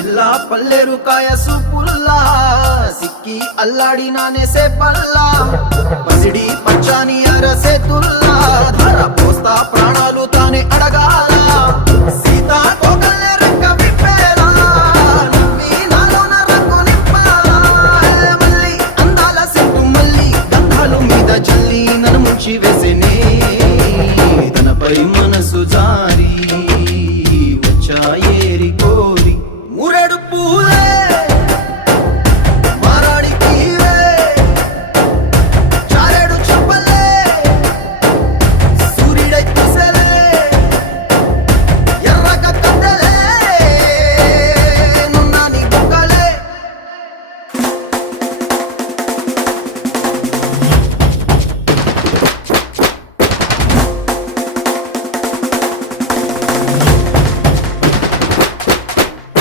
పిల్ల పల్లెరు కాయ సూపుల్లా సిక్కి అల్లాడి నానేసే పల్లా పసిడి పచ్చాని అరసే తుల్లా ధర పోస్తా ప్రాణాలు తానే అడగాల సీతా